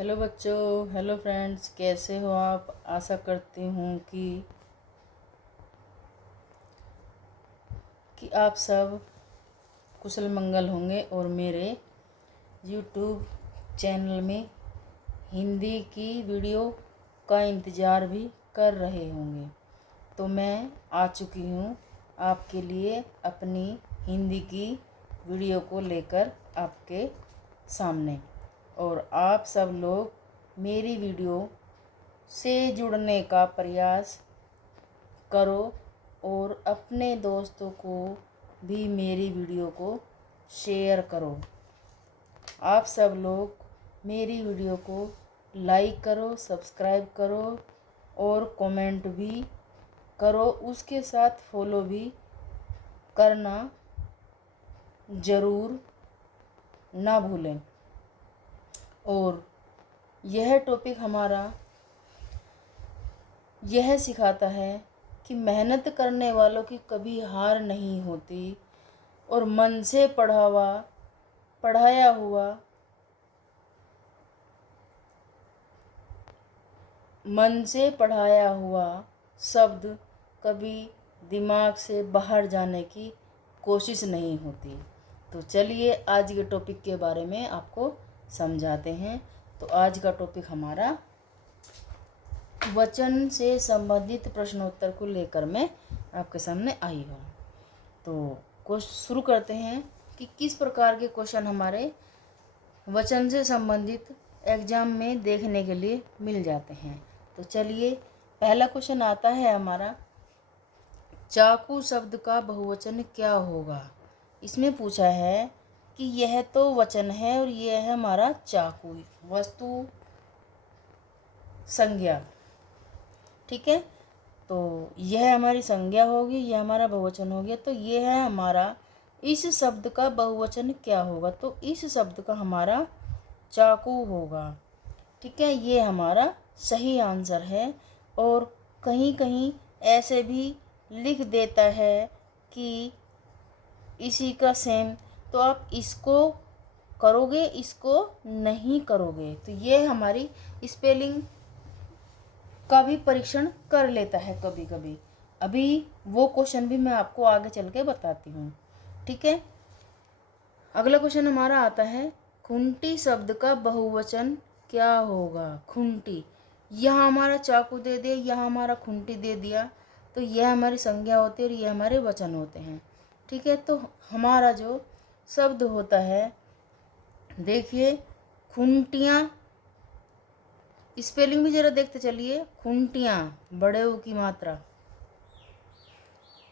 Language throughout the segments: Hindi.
हेलो बच्चों, हेलो फ्रेंड्स, कैसे हो आप। आशा करती हूँ कि आप सब कुशल मंगल होंगे और मेरे यूट्यूब चैनल में हिंदी की वीडियो का इंतज़ार भी कर रहे होंगे। तो मैं आ चुकी हूँ आपके लिए अपनी हिंदी की वीडियो को लेकर आपके सामने। और आप सब लोग मेरी वीडियो से जुड़ने का प्रयास करो और अपने दोस्तों को भी मेरी वीडियो को शेयर करो। आप सब लोग मेरी वीडियो को लाइक करो, सब्सक्राइब करो और कमेंट भी करो। उसके साथ फॉलो भी करना ज़रूर ना भूलें। और यह टॉपिक हमारा यह सिखाता है कि मेहनत करने वालों की कभी हार नहीं होती और मन से पढ़ाया हुआ शब्द कभी दिमाग से बाहर जाने की कोशिश नहीं होती। तो चलिए आज के टॉपिक के बारे में आपको समझाते हैं। तो आज का टॉपिक हमारा वचन से संबंधित प्रश्नोत्तर को लेकर मैं आपके सामने आई हूँ। तो शुरू करते हैं कि किस प्रकार के क्वेश्चन हमारे वचन से संबंधित एग्जाम में देखने के लिए मिल जाते हैं। तो चलिए पहला क्वेश्चन आता है हमारा, चाकू शब्द का बहुवचन क्या होगा। इसमें पूछा है कि यह तो वचन है और यह है हमारा चाकू, वस्तु संज्ञा। ठीक है, तो यह हमारी संज्ञा होगी, यह हमारा बहुवचन हो गया। तो यह है हमारा, इस शब्द का बहुवचन क्या होगा। तो इस शब्द का हमारा चाकू होगा। ठीक है, ये हमारा सही आंसर है। और कहीं कहीं ऐसे भी लिख देता है कि इसी का सेम, तो आप इसको करोगे, इसको नहीं करोगे। तो ये हमारी स्पेलिंग का भी परीक्षण कर लेता है कभी कभी। अभी वो क्वेश्चन भी मैं आपको आगे चल के बताती हूँ। ठीक है, अगला क्वेश्चन हमारा आता है, खुंटी शब्द का बहुवचन क्या होगा। खुंटी, यहाँ हमारा चाकू दे दिया, यहाँ हमारा खुंटी दे दिया, तो यह हमारी संज्ञा होती है और ये हमारे वचन होते हैं। ठीक है, तो हमारा जो शब्द होता है, देखिए खुंटियाँ, स्पेलिंग भी जरा देखते चलिए। खुंटियाँ, बड़े ऊ की मात्रा,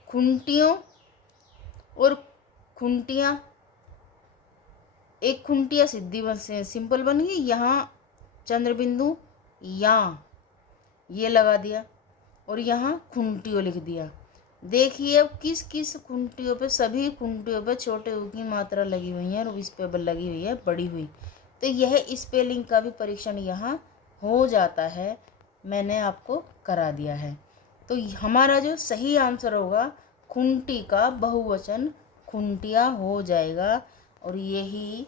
खुंटियों और खुंटियाँ, एक खुंटिया सिद्धि बन से सिंपल बन गई, यहाँ चंद्र बिंदु यहाँ ये लगा दिया और यहाँ खुंटियों लिख दिया। देखिए अब किस किस खुंटियों पे, सभी खुंटियों पे छोटे ऊ की मात्रा लगी हुई है और इस पे लगी हुई है बड़ी हुई। तो यह स्पेलिंग का भी परीक्षण यहाँ हो जाता है, मैंने आपको करा दिया है। तो हमारा जो सही आंसर होगा, खुंटी का बहुवचन खुंटियाँ हो जाएगा। और यही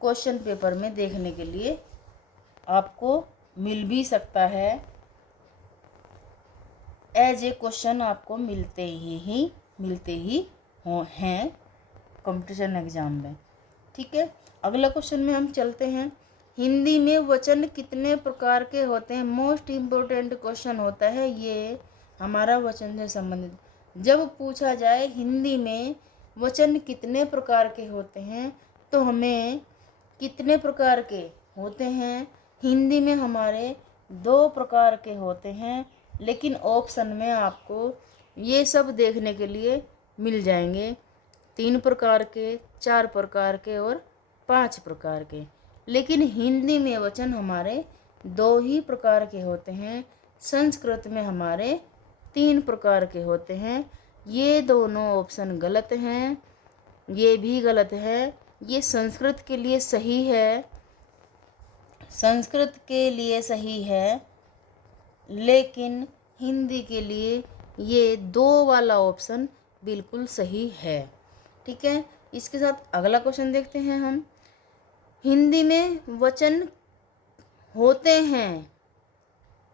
क्वेश्चन पेपर में देखने के लिए आपको मिल भी सकता है, एज ए क्वेश्चन आपको मिलते ही हैं कंपटीशन एग्जाम में। ठीक है, अगला क्वेश्चन में हम चलते हैं, हिंदी में वचन कितने प्रकार के होते हैं। मोस्ट इम्पोर्टेंट क्वेश्चन होता है ये हमारा वचन से संबंधित। जब पूछा जाए हिंदी में वचन कितने प्रकार के होते हैं, तो हमें कितने प्रकार के होते हैं, हिंदी में हमारे 2 प्रकार के होते हैं। लेकिन ऑप्शन में आपको ये सब देखने के लिए मिल जाएंगे, 3 प्रकार के, 4 प्रकार के और 5 प्रकार के। लेकिन हिंदी में वचन हमारे 2 ही प्रकार के होते हैं। संस्कृत में हमारे 3 प्रकार के होते हैं। ये दोनों ऑप्शन गलत हैं, ये भी गलत है। ये संस्कृत के लिए सही है, संस्कृत के लिए सही है, लेकिन हिंदी के लिए ये 2 वाला ऑप्शन बिल्कुल सही है। ठीक है, इसके साथ अगला क्वेश्चन देखते हैं हम, हिंदी में वचन होते हैं,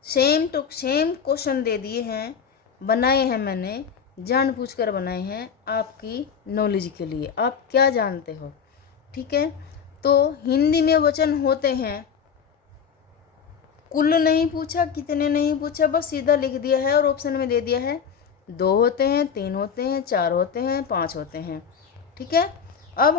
सेम टू सेम क्वेश्चन दे दिए हैं, बनाए हैं मैंने, जानबूझकर बनाए हैं आपकी नॉलेज के लिए। आप क्या जानते हो, ठीक है। तो हिंदी में वचन होते हैं, कुल नहीं पूछा, कितने नहीं पूछा, बस सीधा लिख दिया है और ऑप्शन में दे दिया है 2 होते हैं, 3 होते हैं, 4 होते हैं, 5 होते हैं, ठीक है। अब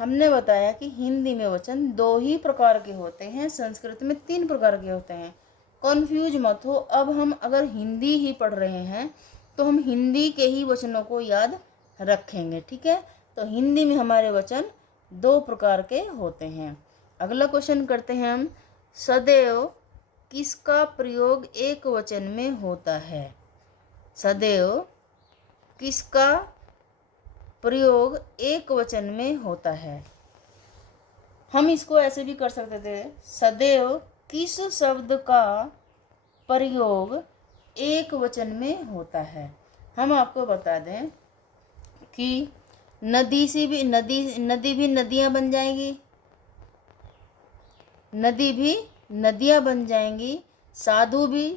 हमने बताया कि हिंदी में वचन 2 ही प्रकार के होते हैं, संस्कृत में 3 प्रकार के होते हैं। कन्फ्यूज मत हो। अब हम अगर हिंदी ही पढ़ रहे हैं तो हम हिंदी के ही वचनों को याद रखेंगे, ठीक है। तो हिंदी में हमारे वचन 2 प्रकार के होते हैं। अगला क्वेश्चन करते हैं हम, सदैव किसका प्रयोग एक वचन में होता है? सदैव किसका प्रयोग एक वचन में होता है? हम इसको ऐसे भी कर सकते थे, सदैव किस शब्द का प्रयोग एक वचन में होता है? हम आपको बता दें कि नदी से भी नदी भी नदियाँ बन जाएंगी, नदी भी नदियाँ बन जाएंगी, साधु भी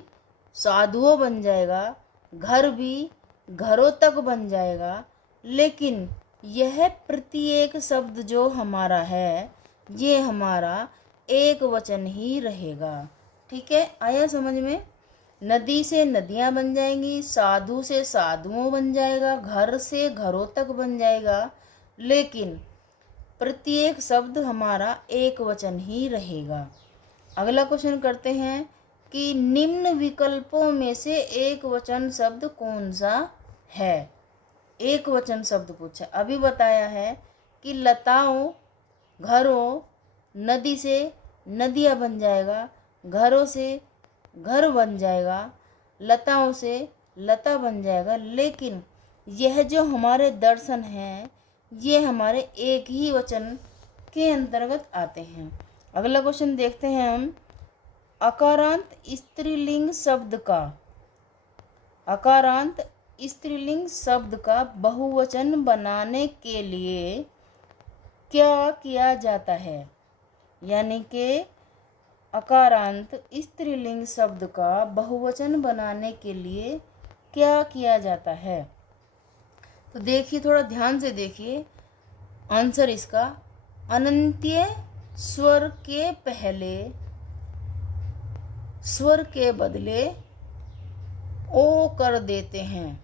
साधुओं बन जाएगा, घर भी घरों तक बन जाएगा, लेकिन यह प्रत्येक शब्द जो हमारा है ये हमारा एक वचन ही रहेगा, ठीक है। आया समझ में? नदी से नदियाँ बन जाएंगी, साधु से साधुओं बन जाएगा, घर से घरों तक बन जाएगा, लेकिन प्रत्येक शब्द हमारा एक वचन ही रहेगा। अगला क्वेश्चन करते हैं कि निम्न विकल्पों में से एक वचन शब्द कौन सा है? एक वचन शब्द पूछा, अभी बताया है कि लताओं, घरों, नदी से नदियाँ बन जाएगा, घरों से घर बन जाएगा, लताओं से लता बन जाएगा, लेकिन यह जो हमारे दर्शन हैं ये हमारे एक ही वचन के अंतर्गत आते हैं। अगला क्वेश्चन देखते हैं हम, अकारांत स्त्रीलिंग शब्द का, अकारांत स्त्रीलिंग शब्द का बहुवचन बनाने के लिए क्या किया जाता है? यानी कि अकारांत स्त्रीलिंग शब्द का बहुवचन बनाने के लिए क्या किया जाता है? तो देखिए, थोड़ा ध्यान से देखिए आंसर इसका, अनंत्य स्वर के पहले स्वर के बदले ओ कर देते हैं,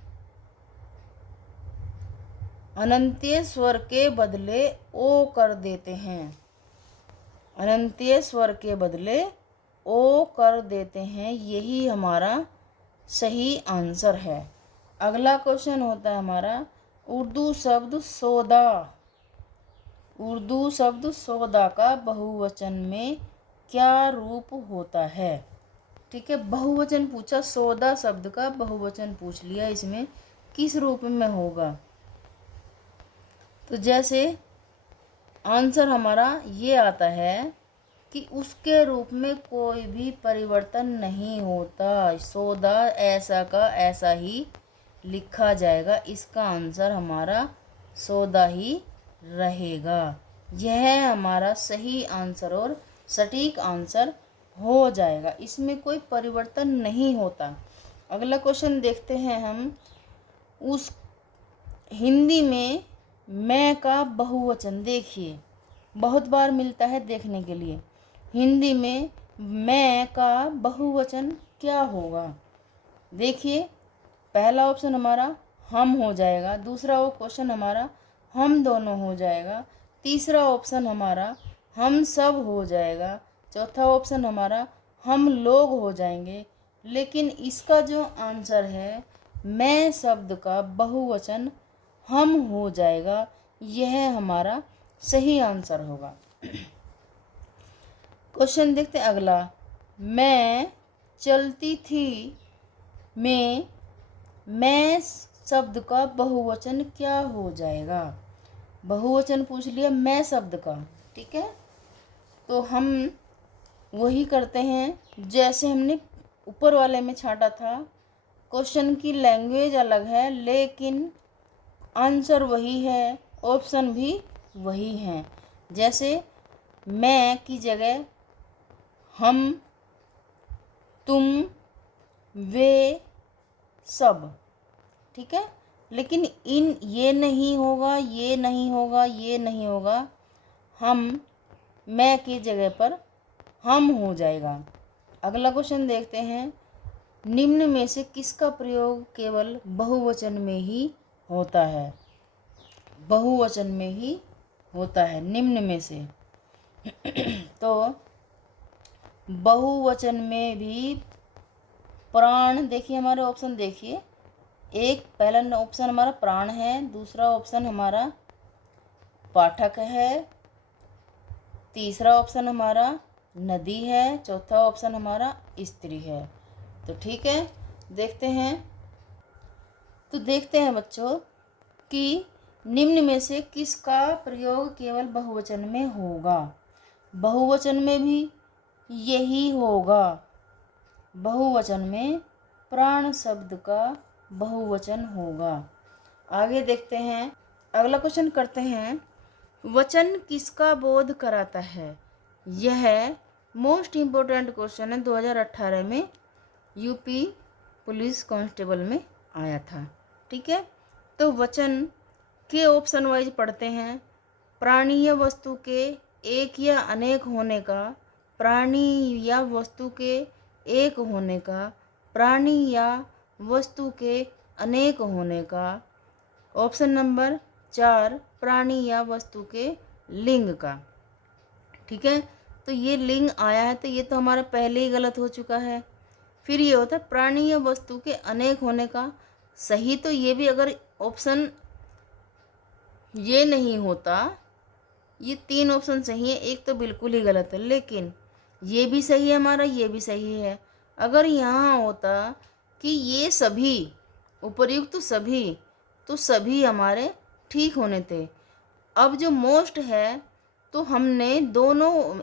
अनंत्य स्वर के बदले ओ कर देते हैं, अनंत्य स्वर के बदले ओ कर देते हैं, यही हमारा सही आंसर है। अगला क्वेश्चन होता है हमारा, उर्दू शब्द सौदा, उर्दू शब्द सौदा का बहुवचन में क्या रूप होता है? ठीक है, बहुवचन पूछा, सौदा शब्द का बहुवचन पूछ लिया, इसमें किस रूप में होगा? तो जैसे आंसर हमारा ये आता है कि उसके रूप में कोई भी परिवर्तन नहीं होता, सौदा ऐसा का ऐसा ही लिखा जाएगा, इसका आंसर हमारा सौदा ही रहेगा। यह हमारा सही आंसर और सटीक आंसर हो जाएगा, इसमें कोई परिवर्तन नहीं होता। अगला क्वेश्चन देखते हैं हम, उस हिंदी में मैं का बहुवचन देखिए बहुत बार मिलता है देखने के लिए, हिंदी में मैं का बहुवचन क्या होगा? देखिए, पहला ऑप्शन हमारा हम हो जाएगा, दूसरा वो क्वेश्चन हमारा हम दोनों हो जाएगा, तीसरा ऑप्शन हमारा हम सब हो जाएगा, चौथा ऑप्शन हमारा हम लोग हो जाएंगे, लेकिन इसका जो आंसर है मैं शब्द का बहुवचन हम हो जाएगा, यह हमारा सही आंसर होगा। क्वेश्चन देखते हैं अगला, मैं चलती थी में मैं शब्द का बहुवचन क्या हो जाएगा? बहुवचन पूछ लिया मैं शब्द का, ठीक है। तो हम वही करते हैं जैसे हमने ऊपर वाले में छांटा था, क्वेश्चन की लैंग्वेज अलग है लेकिन आंसर वही है, ऑप्शन भी वही हैं। जैसे मैं की जगह हम, तुम, वे, सब। ठीक है, लेकिन इन ये नहीं होगा, ये नहीं होगा, ये नहीं होगा, हम, मैं की जगह पर हम हो जाएगा। अगला क्वेश्चन देखते हैं, निम्न में से किसका प्रयोग केवल बहुवचन में ही होता है? बहुवचन में ही होता है निम्न में से। तो बहुवचन में भी प्राण, देखिए हमारे ऑप्शन देखिए, एक पहला ऑप्शन हमारा प्राण है, दूसरा ऑप्शन हमारा पाठक है, तीसरा ऑप्शन हमारा नदी है, चौथा ऑप्शन हमारा स्त्री है। तो ठीक है, देखते हैं। तो देखते हैं बच्चों कि निम्न में से किसका प्रयोग केवल बहुवचन में होगा। बहुवचन में भी यही होगा, बहुवचन में प्राण शब्द का बहुवचन होगा। आगे देखते हैं, अगला क्वेश्चन करते हैं, वचन किसका बोध कराता है? यह मोस्ट इम्पोर्टेंट क्वेश्चन है, 2018 में यूपी पुलिस कांस्टेबल में आया था। ठीक है, तो वचन के ऑप्शन वाइज पढ़ते हैं। प्राणी या वस्तु के एक या अनेक होने का, प्राणी या वस्तु के एक होने का, प्राणी या वस्तु के अनेक होने का। ऑप्शन नंबर 4, प्राणी या वस्तु के लिंग का। ठीक है, तो ये लिंग आया है, तो ये तो हमारा पहले ही गलत हो चुका है। फिर ये होता है प्राणी या वस्तु के अनेक होने का, सही तो ये भी, अगर ऑप्शन ये नहीं होता, ये 3 ऑप्शन सही है, एक तो बिल्कुल ही गलत है, लेकिन ये भी सही है हमारा, ये भी सही है। अगर यहाँ होता कि ये सभी उपर्युक्त सभी, तो सभी हमारे ठीक होने थे। अब जो मोस्ट है, तो हमने दोनों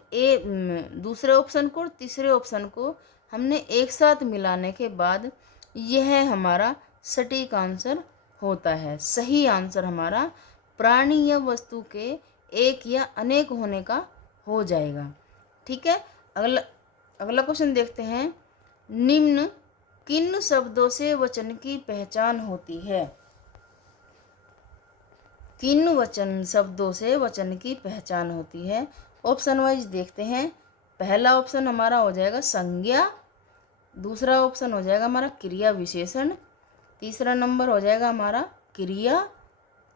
दूसरे ऑप्शन को और तीसरे ऑप्शन को हमने एक साथ मिलाने के बाद यह हमारा सटीक आंसर होता है। सही आंसर हमारा प्राणी या वस्तु के एक या अनेक होने का हो जाएगा। ठीक है, अगला क्वेश्चन देखते हैं, निम्न किन शब्दों से वचन की पहचान होती है? किन वचन शब्दों से वचन की पहचान होती है? ऑप्शन वाइज देखते हैं। पहला ऑप्शन हमारा हो जाएगा संज्ञा, दूसरा ऑप्शन हो जाएगा हमारा क्रिया विशेषण, तीसरा नंबर हो जाएगा हमारा क्रिया,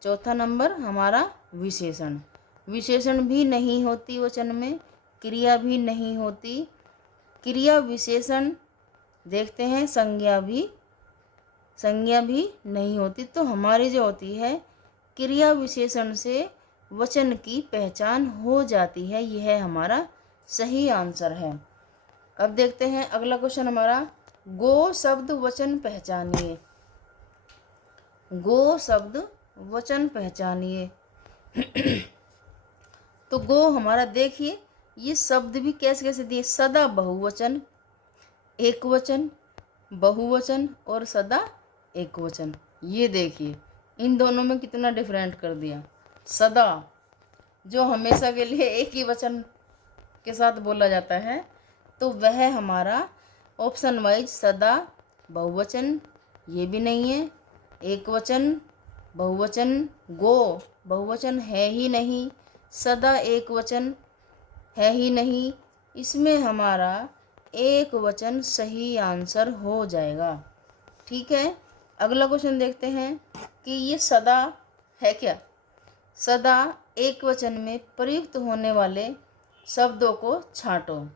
चौथा नंबर हमारा विशेषण। विशेषण भी नहीं होती वचन में, क्रिया भी नहीं होती, क्रिया विशेषण देखते हैं, संज्ञा भी नहीं होती। तो हमारी जो होती है क्रिया विशेषण से वचन की पहचान हो जाती है, यह हमारा सही आंसर है। अब देखते हैं अगला क्वेश्चन हमारा, गो शब्द वचन पहचानिए। गो शब्द वचन पहचानिए। तो गो हमारा देखिए, ये शब्द भी कैसे कैसे दिए, सदा बहुवचन, एक वचन, बहुवचन और सदा एक वचन। ये देखिए इन दोनों में कितना डिफरेंट कर दिया। सदा जो हमेशा के लिए एक ही वचन के साथ बोला जाता है, तो वह हमारा ऑप्शन वाइज सदा बहुवचन, ये भी नहीं है, एक वचन, बहुवचन, गो बहुवचन है ही नहीं, सदा एक वचन है ही नहीं, इसमें हमारा एक वचन सही आंसर हो जाएगा। ठीक है, अगला क्वेश्चन देखते हैं कि ये सदा है क्या? सदा एक वचन में प्रयुक्त होने वाले शब्दों को छांटो।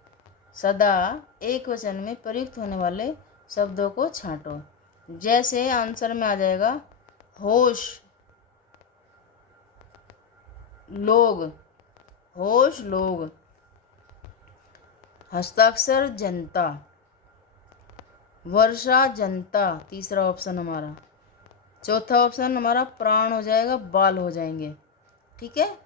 सदा एक वचन में प्रयुक्त होने वाले शब्दों को छांटो। जैसे आंसर में आ जाएगा होश, लोग, होश लोग, हस्ताक्षर जनता, वर्षा जनता, तीसरा ऑप्शन हमारा, चौथा ऑप्शन हमारा प्राण हो जाएगा, बाल हो जाएंगे। ठीक है,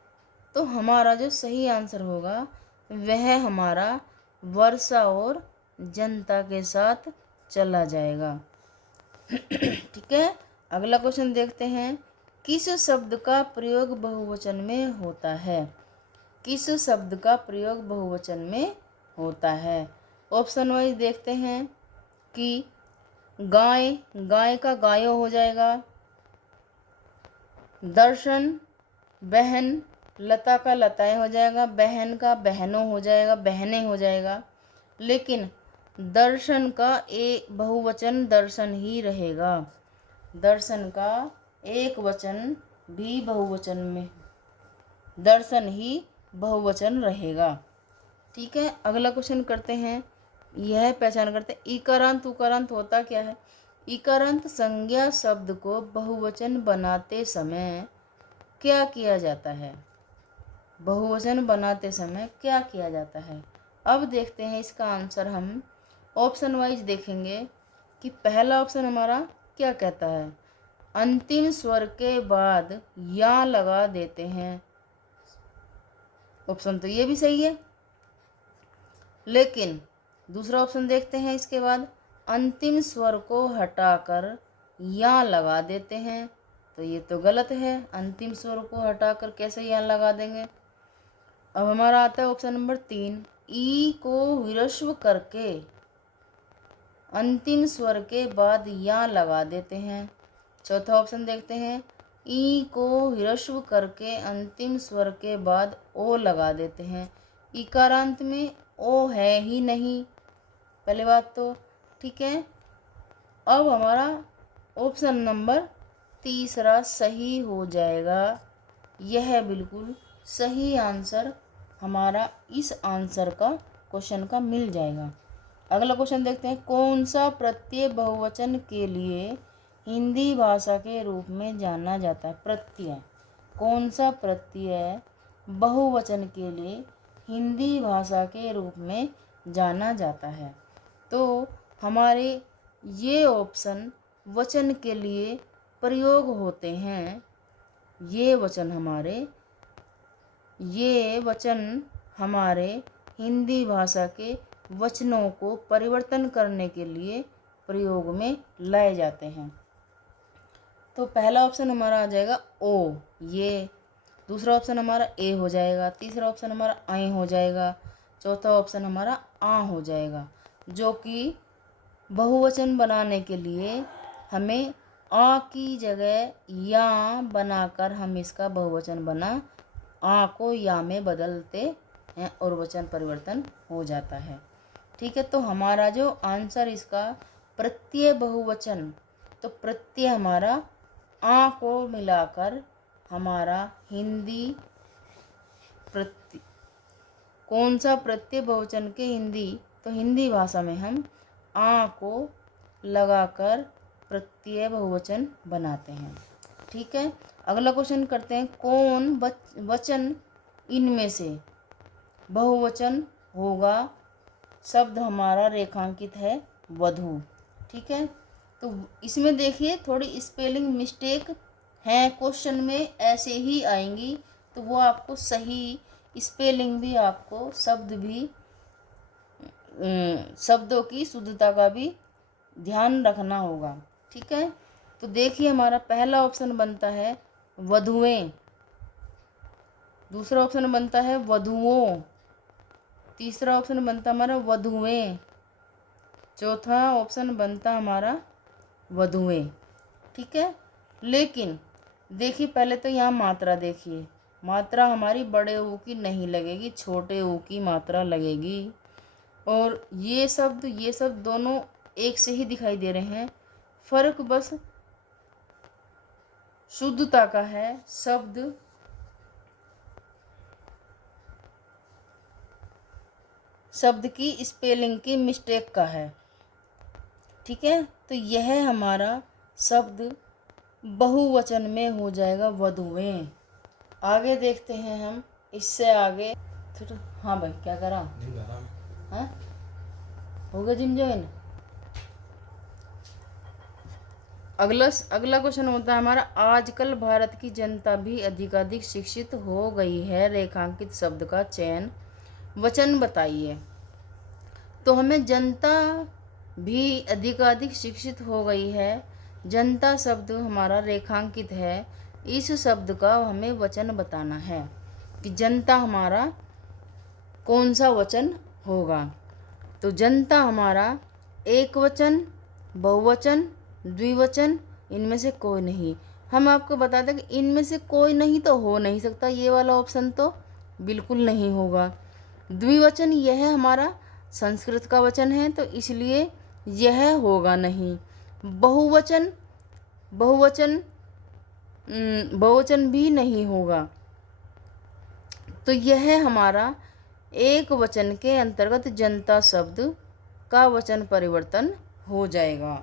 तो हमारा जो सही आंसर होगा वह हमारा वर्षा और जनता के साथ चला जाएगा। ठीक है, अगला क्वेश्चन देखते हैं, किस शब्द का प्रयोग बहुवचन में होता है? किस शब्द का प्रयोग बहुवचन में होता है। ऑप्शन वाइज देखते हैं कि गाय, गाय का गायो हो जाएगा। दर्शन, बहन, लता का लताएं हो जाएगा। बहन का बहनों हो जाएगा, बहनें हो जाएगा। लेकिन दर्शन का एक बहुवचन दर्शन ही रहेगा। दर्शन का एक वचन भी बहुवचन में, दर्शन ही बहुवचन रहेगा। ठीक है, अगला क्वेश्चन करते हैं। यह पहचान करते हैं इकारांत उकारांत होता क्या है। इकारांत संज्ञा शब्द को बहुवचन बनाते समय क्या किया जाता है। बहुवचन बनाते समय क्या किया जाता है। अब देखते हैं इसका आंसर। हम ऑप्शन वाइज देखेंगे कि पहला ऑप्शन हमारा क्या कहता है, अंतिम स्वर के बाद या लगा देते हैं। ऑप्शन तो ये भी सही है, लेकिन दूसरा ऑप्शन देखते हैं इसके बाद, अंतिम स्वर को हटाकर या लगा देते हैं। तो ये तो गलत है, अंतिम स्वर को हटाकर कैसे या लगा देंगे। अब हमारा आता है ऑप्शन नंबर 3, ई को विरस्व करके अंतिम स्वर के बाद या लगा देते हैं। चौथा ऑप्शन देखते हैं, ई को ह्रस्व करके अंतिम स्वर के बाद ओ लगा देते हैं। इकारांत में ओ है ही नहीं, पहली बात तो। ठीक है, अब हमारा ऑप्शन नंबर तीसरा सही हो जाएगा। यह बिल्कुल सही आंसर हमारा इस आंसर का क्वेश्चन का मिल जाएगा। अगला क्वेश्चन देखते हैं, कौन सा प्रत्यय बहुवचन के लिए हिंदी भाषा के रूप में जाना जाता है। प्रत्यय, कौन सा प्रत्यय बहुवचन के लिए हिंदी भाषा के रूप में जाना जाता है। तो हमारे ये ऑप्शन वचन के लिए प्रयोग होते हैं। ये वचन हमारे हिंदी भाषा के वचनों को परिवर्तन करने के लिए प्रयोग में लाए जाते हैं। तो पहला ऑप्शन हमारा आ जाएगा ओ, ये। दूसरा ऑप्शन हमारा ए हो जाएगा। तीसरा ऑप्शन हमारा आई हो जाएगा। चौथा ऑप्शन हमारा आ हो जाएगा, जो कि बहुवचन बनाने के लिए हमें आ की जगह या बनाकर हम इसका बहुवचन बना आ को या में बदलते हैं और वचन परिवर्तन हो जाता है। ठीक है, तो हमारा जो आंसर इसका प्रत्यय बहुवचन, तो प्रत्यय हमारा आ को मिलाकर हमारा हिंदी प्रत्यय, कौन सा प्रत्यय बहुवचन के हिंदी, तो हिंदी भाषा में हम आ को लगाकर प्रत्यय बहुवचन बनाते हैं। ठीक है, अगला क्वेश्चन करते हैं, कौन वचन इनमें से बहुवचन होगा। शब्द हमारा रेखांकित है वधू। ठीक है, तो इसमें देखिए थोड़ी स्पेलिंग मिस्टेक हैं, क्वेश्चन में ऐसे ही आएंगी, तो वो आपको सही स्पेलिंग भी, आपको शब्दों की शुद्धता का भी ध्यान रखना होगा। ठीक है, तो देखिए हमारा पहला ऑप्शन बनता है वधुएं, दूसरा ऑप्शन बनता है वधुओं, तीसरा ऑप्शन बनता हमारा वधुएं, चौथा ऑप्शन बनता हमारा वधुएं। ठीक है, लेकिन देखिए पहले तो यहाँ मात्रा देखिए, मात्रा हमारी बड़े ऊ की नहीं लगेगी, छोटे ऊ की मात्रा लगेगी। और ये शब्द दोनों एक से ही दिखाई दे रहे हैं, फर्क बस शुद्धता का है, शब्द की स्पेलिंग की मिस्टेक का है। ठीक है, तो यह हमारा शब्द बहुवचन में हो जाएगा वधुएं। आगे देखते हैं हम, इससे आगे। हाँ भाई, क्या करा? हाँ, हो गया जिम ज्वाइन। अगला क्वेश्चन होता है हमारा, आजकल भारत की जनता भी अधिकाधिक शिक्षित हो गई है, रेखांकित शब्द का चयन वचन बताइए। तो हमें जनता भी अधिकाधिक शिक्षित हो गई है, जनता शब्द हमारा रेखांकित है, इस शब्द का हमें वचन बताना है कि जनता हमारा कौन सा वचन होगा। तो जनता हमारा एक वचन, बहुवचन, द्विवचन, इनमें से कोई नहीं। हम आपको बता दें कि इनमें से कोई नहीं तो हो नहीं सकता, ये वाला ऑप्शन तो बिल्कुल नहीं होगा। द्विवचन यह हमारा संस्कृत का वचन है तो इसलिए यह होगा नहीं। बहुवचन बहुवचन बहुवचन भी नहीं होगा। तो यह हमारा एक वचन के अंतर्गत जनता शब्द का वचन परिवर्तन हो जाएगा।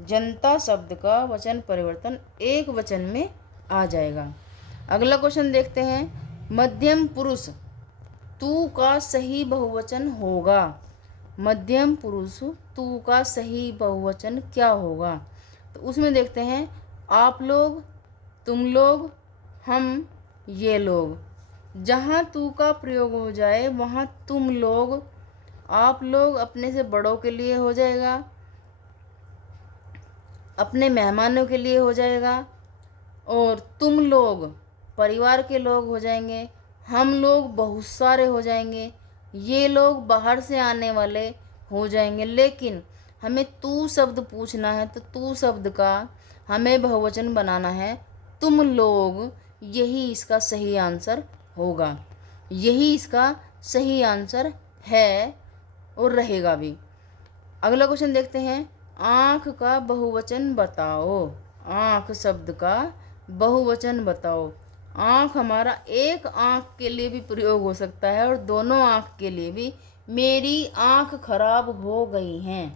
जनता शब्द का वचन परिवर्तन एक वचन में आ जाएगा। अगला क्वेश्चन देखते हैं। मध्यम पुरुष तू का सही बहुवचन होगा। मध्यम पुरुष तू का सही बहुवचन क्या होगा? तो उसमें देखते हैं आप लोग, तुम लोग, हम, ये लोग। जहाँ तू का प्रयोग हो जाए वहाँ तुम लोग, आप लोग अपने से बड़ों के लिए हो जाएगा, अपने मेहमानों के लिए हो जाएगा, और तुम लोग परिवार के लोग हो जाएंगे, हम लोग बहुत सारे हो जाएंगे, ये लोग बाहर से आने वाले हो जाएंगे। लेकिन हमें तू शब्द पूछना है तो तू शब्द का हमें बहुवचन बनाना है तुम लोग। यही इसका सही आंसर होगा, यही इसका सही आंसर है और रहेगा भी। अगला क्वेश्चन देखते हैं। आँख का बहुवचन बताओ। आँख शब्द का बहुवचन बताओ। आँख हमारा एक आँख के लिए भी प्रयोग हो सकता है और दोनों आँख के लिए भी। मेरी आँख खराब हो गई हैं।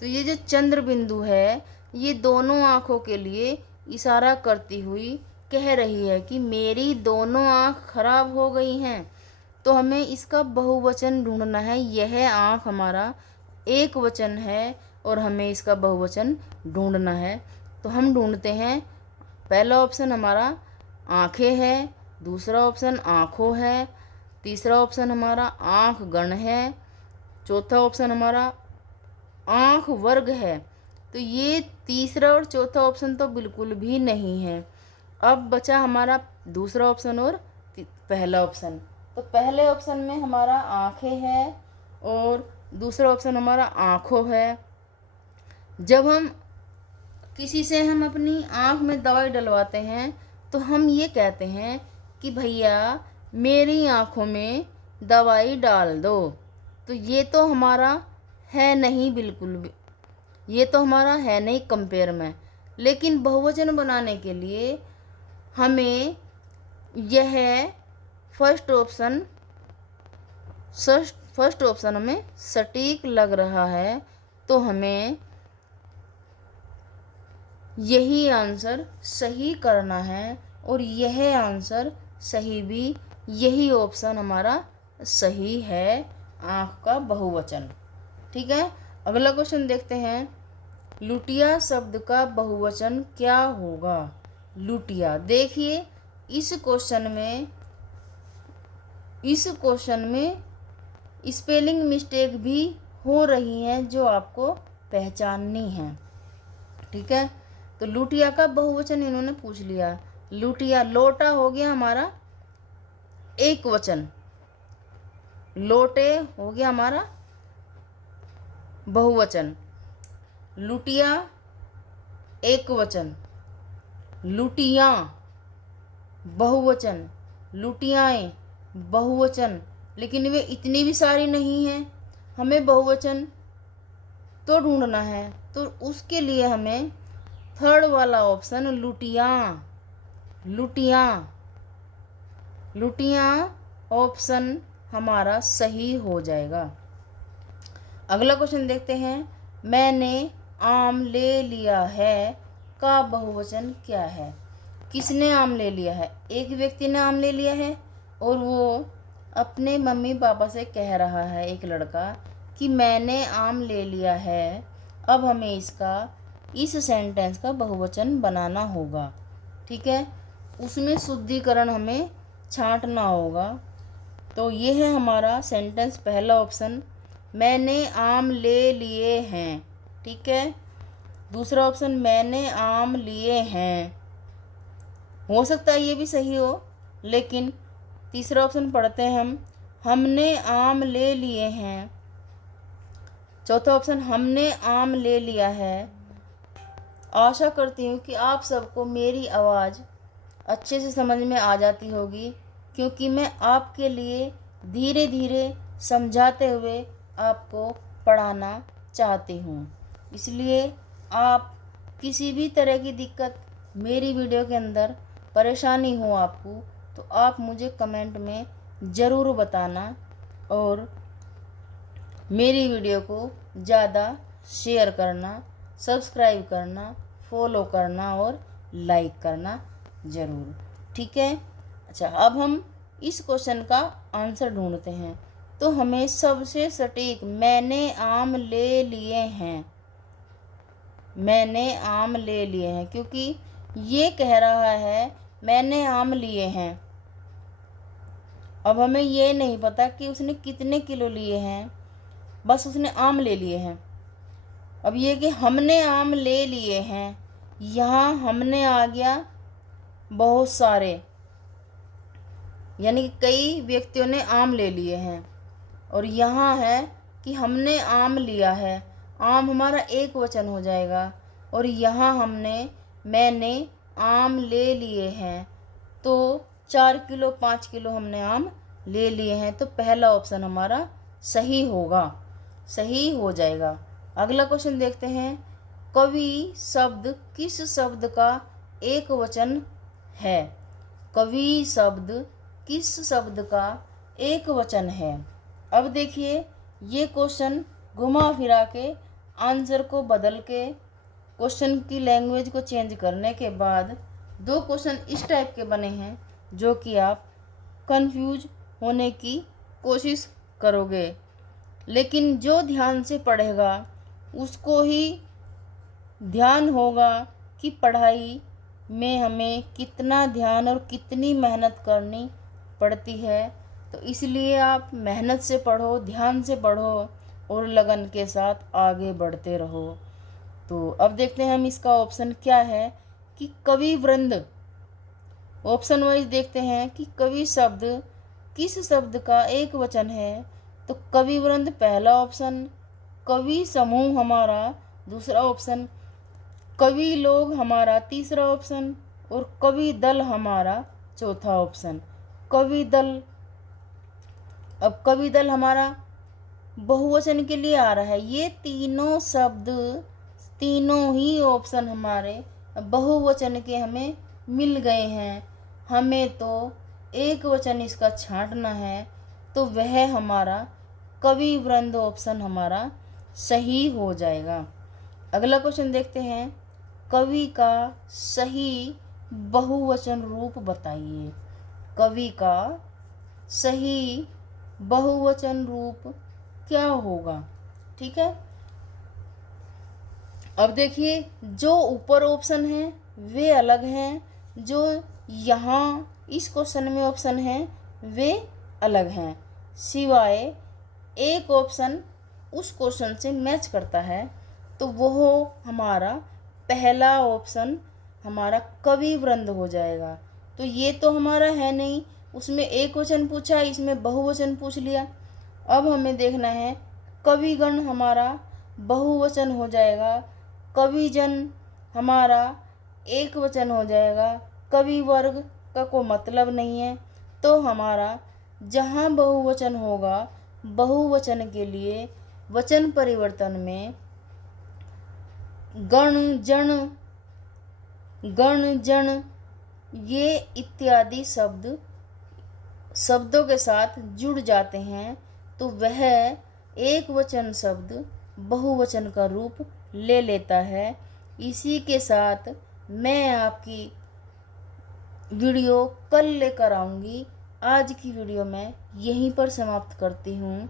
तो ये जो चंद्र बिंदु है ये दोनों आँखों के लिए इशारा करती हुई कह रही है कि मेरी दोनों आँख खराब हो गई हैं। तो हमें इसका बहुवचन ढूंढना है। यह आँख हमारा एक वचन है और हमें इसका बहुवचन ढूंढना है। तो हम ढूंढते हैं। पहला ऑप्शन हमारा आँखें है, दूसरा ऑप्शन आँखों है, तीसरा ऑप्शन हमारा आँख गण है, चौथा ऑप्शन हमारा आँख वर्ग है। तो ये तीसरा और चौथा ऑप्शन तो बिल्कुल भी नहीं है। अब बचा हमारा दूसरा ऑप्शन और पहला ऑप्शन। तो पहले ऑप्शन में हमारा आँखें है और दूसरा ऑप्शन हमारा आँखों है। जब हम किसी से हम अपनी आँख में दवाई डलवाते हैं तो हम ये कहते हैं कि भैया मेरी आँखों में दवाई डाल दो। तो ये तो हमारा है नहीं, बिल्कुल भी ये तो हमारा है नहीं कंपेयर में। लेकिन बहुवचन बनाने के लिए हमें यह फर्स्ट ऑप्शन हमें सटीक लग रहा है। तो हमें यही आंसर सही करना है और यह आंसर सही भी, यही ऑप्शन हमारा सही है, आँख का बहुवचन। ठीक है। अगला क्वेश्चन देखते हैं। लुटिया शब्द का बहुवचन क्या होगा? लुटिया। देखिए इस क्वेश्चन में स्पेलिंग मिस्टेक भी हो रही है जो आपको पहचाननी है। ठीक है। तो लुटिया का बहुवचन इन्होंने पूछ लिया। लुटिया, लोटा हो गया हमारा एक वचन, लोटे हो गया हमारा बहुवचन, लुटिया एक वचन, लुटियाँ बहुवचन, लुटियाएँ बहुवचन। लेकिन वे इतनी भी सारी नहीं हैं, हमें बहुवचन तो ढूंढना है। तो उसके लिए हमें थर्ड वाला ऑप्शन लुटियाँ, लुटियाँ, लुटियाँ ऑप्शन हमारा सही हो जाएगा। अगला क्वेश्चन देखते हैं। मैंने आम ले लिया है का बहुवचन क्या है? किसने आम ले लिया है? एक व्यक्ति ने आम ले लिया है और वो अपने मम्मी पापा से कह रहा है, एक लड़का, कि मैंने आम ले लिया है। अब हमें इस सेंटेंस का बहुवचन बनाना होगा। ठीक है। उसमें शुद्धिकरण हमें छांटना होगा। तो ये है हमारा सेंटेंस, पहला ऑप्शन, मैंने आम ले लिए हैं। ठीक है। दूसरा ऑप्शन, मैंने आम लिए हैं। हो सकता है ये भी सही हो, लेकिन तीसरा ऑप्शन पढ़ते हैं हमने आम ले लिए हैं। चौथा ऑप्शन, हमने आम ले लिया है। आशा करती हूँ कि आप सबको मेरी आवाज़ अच्छे से समझ में आ जाती होगी, क्योंकि मैं आपके लिए धीरे धीरे समझाते हुए आपको पढ़ाना चाहती हूँ। इसलिए आप किसी भी तरह की दिक्कत, मेरी वीडियो के अंदर परेशानी हो आपको, तो आप मुझे कमेंट में ज़रूर बताना और मेरी वीडियो को ज़्यादा शेयर करना, सब्सक्राइब करना, फॉलो करना और लाइक करना ज़रूर। ठीक है। अच्छा, अब हम इस क्वेश्चन का आंसर ढूंढते हैं। तो हमें सबसे सटीक मैंने आम ले लिए हैं, मैंने आम ले लिए हैं, क्योंकि ये कह रहा है मैंने आम लिए हैं। अब हमें ये नहीं पता कि उसने कितने किलो लिए हैं, बस उसने आम ले लिए हैं। अब ये कि हमने आम ले लिए हैं, यहाँ हमने आ गया बहुत सारे, यानी कि कई व्यक्तियों ने आम ले लिए हैं। और यहाँ है कि हमने आम लिया है, आम हमारा एक वचन हो जाएगा। और यहाँ मैंने आम ले लिए हैं, तो 4 किलो 5 किलो हमने आम ले लिए हैं, तो पहला ऑप्शन हमारा सही होगा, सही हो जाएगा। अगला क्वेश्चन देखते हैं। कवि शब्द किस शब्द का एक वचन है? कवि शब्द किस शब्द का एक वचन है? अब देखिए, ये क्वेश्चन घुमा फिरा के, आंसर को बदल के, क्वेश्चन की लैंग्वेज को चेंज करने के बाद दो क्वेश्चन इस टाइप के बने हैं, जो कि आप कंफ्यूज होने की कोशिश करोगे। लेकिन जो ध्यान से पढ़ेगा उसको ही ध्यान होगा कि पढ़ाई में हमें कितना ध्यान और कितनी मेहनत करनी पड़ती है। तो इसलिए आप मेहनत से पढ़ो, ध्यान से पढ़ो और लगन के साथ आगे बढ़ते रहो। तो अब देखते हैं हम इसका ऑप्शन क्या है कि कवि वृंद। ऑप्शन वाइज देखते हैं कि कवि शब्द किस शब्द का एक वचन है। तो कवि वृंद पहला ऑप्शन, कवि समूह हमारा दूसरा ऑप्शन, कवि लोग हमारा तीसरा ऑप्शन और कवि दल हमारा चौथा ऑप्शन। कवि दल, अब कवि दल हमारा बहुवचन के लिए आ रहा है। ये तीनों शब्द, तीनों ही ऑप्शन हमारे बहुवचन के हमें मिल गए हैं। हमें तो एक वचन इसका छांटना है, तो वह हमारा कवि वृंद ऑप्शन हमारा सही हो जाएगा। अगला क्वेश्चन देखते हैं। कवि का सही बहुवचन रूप बताइए। कवि का सही बहुवचन रूप क्या होगा? ठीक है। अब देखिए, जो ऊपर ऑप्शन है वे अलग हैं, जो यहाँ इस क्वेश्चन में ऑप्शन हैं वे अलग हैं, सिवाय एक ऑप्शन उस क्वेश्चन से मैच करता है। तो वो हमारा पहला ऑप्शन हमारा कवि वृंद हो जाएगा। तो ये तो हमारा है नहीं, उसमें एक वचन पूछा, इसमें बहुवचन पूछ लिया। अब हमें देखना है, कविगण हमारा बहुवचन हो जाएगा, कविजन हमारा एक वचन हो जाएगा, कवि वर्ग का कोई मतलब नहीं है। तो हमारा जहाँ बहुवचन होगा, बहुवचन के लिए वचन परिवर्तन में गण जन ये इत्यादि शब्दों के साथ जुड़ जाते हैं, तो वह एक वचन शब्द बहुवचन का रूप ले लेता है। इसी के साथ मैं आपकी वीडियो कल लेकर आऊँगी। आज की वीडियो मैं यहीं पर समाप्त करती हूँ।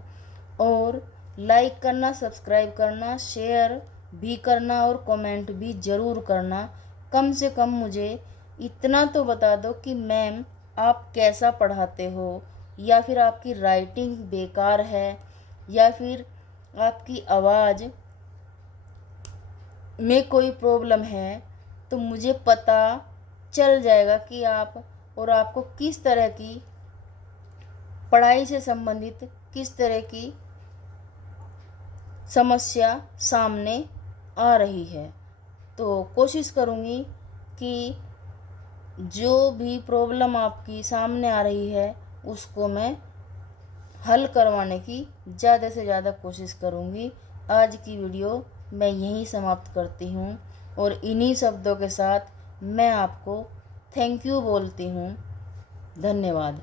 और लाइक करना, सब्सक्राइब करना, शेयर भी करना और कमेंट भी ज़रूर करना। कम से कम मुझे इतना तो बता दो कि मैम आप कैसा पढ़ाते हो, या फिर आपकी राइटिंग बेकार है, या फिर आपकी आवाज़ में कोई प्रॉब्लम है। तो मुझे पता चल जाएगा कि आप और आपको किस तरह की पढ़ाई से संबंधित किस तरह की समस्या सामने आ रही है। तो कोशिश करूँगी कि जो भी प्रॉब्लम आपकी सामने आ रही है उसको मैं हल करवाने की ज़्यादा से ज़्यादा कोशिश करूँगी। आज की वीडियो मैं यहीं समाप्त करती हूँ और इन्हीं शब्दों के साथ मैं आपको थैंक यू बोलती हूँ। धन्यवाद।